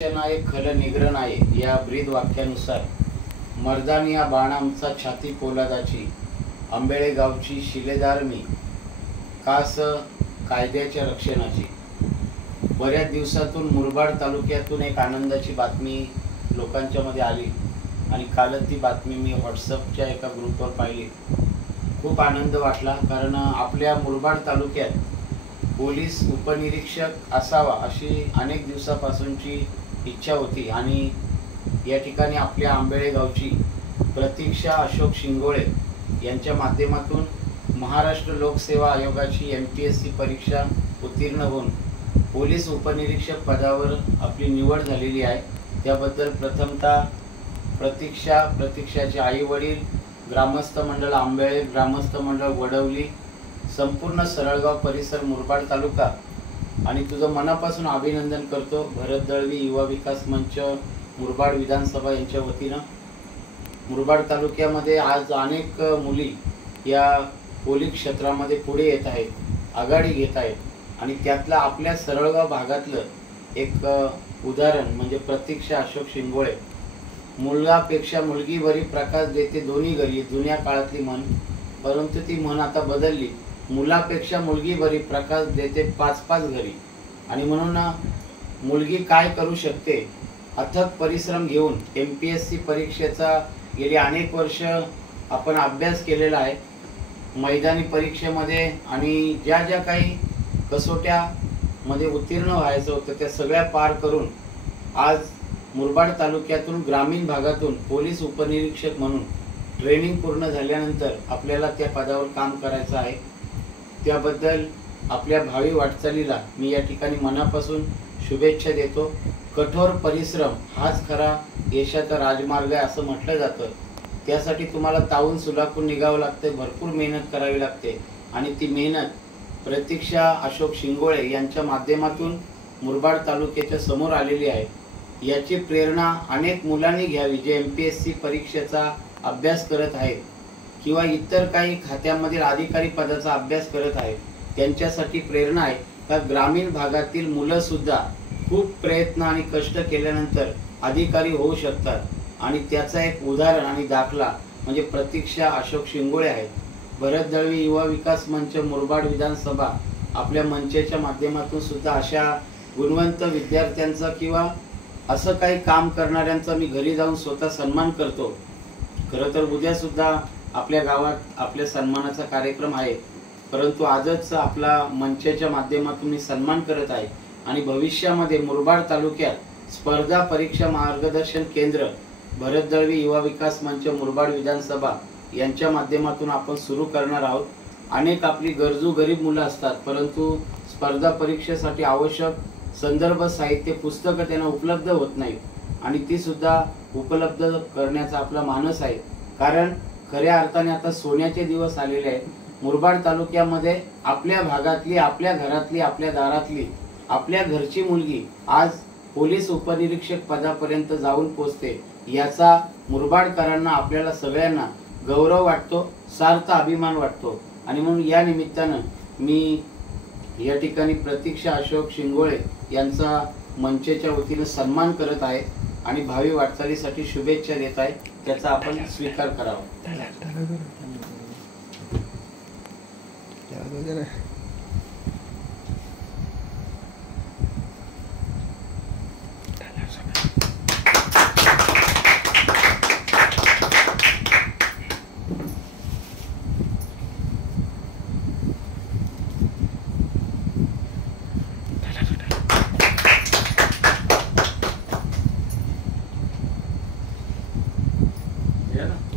नाये खल निग्रह नाये या ब्रीद वाक्यानुसार मर्दानी या बाण आमचा छाती पोलादाची आंबेळे गावची शिलेदार मी कास कायद्याच्या रक्षणाची। बऱ्याच दिवसातून मुरबाड तालुक्यातून एक आनंदाची बातमी लोकांच्या मध्ये आली आणि कालच ती बातमी मी व्हॉट्सअपच्या एका ग्रुपवर पाहिली। खूप आनंद वाटला, कारण आपल्या मुरबाड तालुक्यात पोलीस उपनिरीक्षक असावा अशी अनेक दिवसापासूनची इच्छा होती आणि या ठिकाणी आपल्या आंबेळे गावची प्रतीक्षा अशोक शिंगोळे यांच्या माध्यमातून महाराष्ट्र लोकसेवा आयोगाची MPSC परीक्षा उत्तीर्ण होऊन पोलीस उपनिरीक्षक पदावर आपली निवड झालेली आहे। त्याबद्दल प्रथमतः प्रतीक्षाचे आई वडील, ग्रामस्थ मंडळ आंबेळे, ग्रामस्थ मंडळ वडवली, संपूर्ण सरळगाव परिसर मुरबाड तालुका आणि तुझं मनापासून अभिनंदन करतो। भरत दळवी युवा विकास मंच मुरबाड विधानसभा यांच्या वतीनं मुरबाड तालुक्यामध्ये आज अनेक मुली या पोलीस क्षेत्रामध्ये पुढे येत आहेत, आघाडी घेत आहेत आणि त्यातला आपल्या सरळगाव भागातलं एक उदाहरण म्हणजे प्रतीक्षा अशोक शिंगोळे। मुलगापेक्षा मुलगी बरी प्रकाश देते दोन्ही घरी, जुन्या काळातली म्हण, परंतु ती म्हण आता बदलली। मुलापेक्षा मुलगी बरी प्रकाश देते 5-5 घरी। आणि म्हणून मुलगी काय करू शकते, अथक परिश्रम घेऊन MPSC परीक्षेचा गेली अनेक वर्ष आपण अभ्यास केलेला आहे। मैदानी परीक्षेमध्ये आणि ज्या ज्या काही कसोट्या मध्ये उत्तीर्ण व्हायचं होतं त्या सगळ्या पार करून आज मुरबाड तालुक्यातून ग्रामीण भागातून पोलीस उपनिरीक्षक म्हणून ट्रेनिंग पूर्ण झाल्यानंतर आपल्याला त्या पदावर काम करायचं आहे। त्याबद्दल आपल्या भावी वाटचालीला मी या ठिकाणी मनापासून शुभेच्छा देतो। कठोर परिश्रम हाच खरा यशाचा राजमार्ग आहे असं म्हटलं जातं। त्यासाठी तुम्हाला तावून सुलाखून निघावं लागते, भरपूर मेहनत करावी लागते आणि ती मेहनत प्रतीक्षा अशोक शिंगोळे यांच्या माध्यमातून मुरबाड तालुक्याच्या समोर आलेली आहे। याची प्रेरणा अनेक मुलांनी घ्यावी जे MPSC परीक्षेचा अभ्यास करत आहेत किंवा इतर काही खात्यामधील अधिकारी पदाचा अभ्यास करत आहेत। त्यांच्यासाठी प्रेरणा आहे का ग्रामीण भागातील मुलं सुद्धा खूप प्रयत्न आणि कष्ट केल्यानंतर अधिकारी होऊ शकतात आणि त्याचा एक उदाहरण आणि दाखला म्हणजे प्रतीक्षा अशोक शिंगोळे आहे। भरत दळवी युवा विकास मंच मुरबाड विधानसभा आपल्या मंचाच्या माध्यमातून सुद्धा अशा गुणवंत विद्यार्थ्यांचा किंवा असं काही काम करणाऱ्यांचा मी घरी जाऊन स्वतः सन्मान करतो। खरं तर उद्या सुद्धा आपल्या गावात आपल्या सन्मानाचा कार्यक्रम आहे, परंतु आजच आपला मंचाच्या माध्यमातून मी सन्मान करत आहे आणि भविष्यामध्ये मुरबाड तालुक्यात स्पर्धा परीक्षा मार्गदर्शन केंद्र भरत दळवी युवा विकास मंच मुरबाड विधानसभा यांच्या माध्यमातून आपण सुरू करणार आहोत। अनेक आपली गरजू गरीब मुलं असतात, परंतु स्पर्धा परीक्षेसाठी आवश्यक संदर्भ साहित्य पुस्तकं त्यांना उपलब्ध होत नाही आणि ती सुद्धा उपलब्ध करण्याचा आपला मानस आहे। कारण खऱ्या अर्थाने आता सोन्याचे दिवस आलेले आहेत। मुरबाड तालुक्यामध्ये आपल्या भागातली, आपल्या घरातली, आपल्या दारातली, आपल्या घरची मुलगी आज पोलीस उपनिरीक्षक पदापर्यंत जाऊन पोहोचते, याचा मुरबाडकरांना आपल्याला सगळ्यांना गौरव वाटतो, सार्थ अभिमान वाटतो आणि म्हणून या निमित्तानं मी या ठिकाणी प्रतीक्षा अशोक शिंगोळे यांचा मंचेच्या वतीने सन्मान करत आहे आणि भावी वाटचालीसाठी शुभेच्छा देत आहे। त्याचा आपण स्वीकार करावा। Yeah.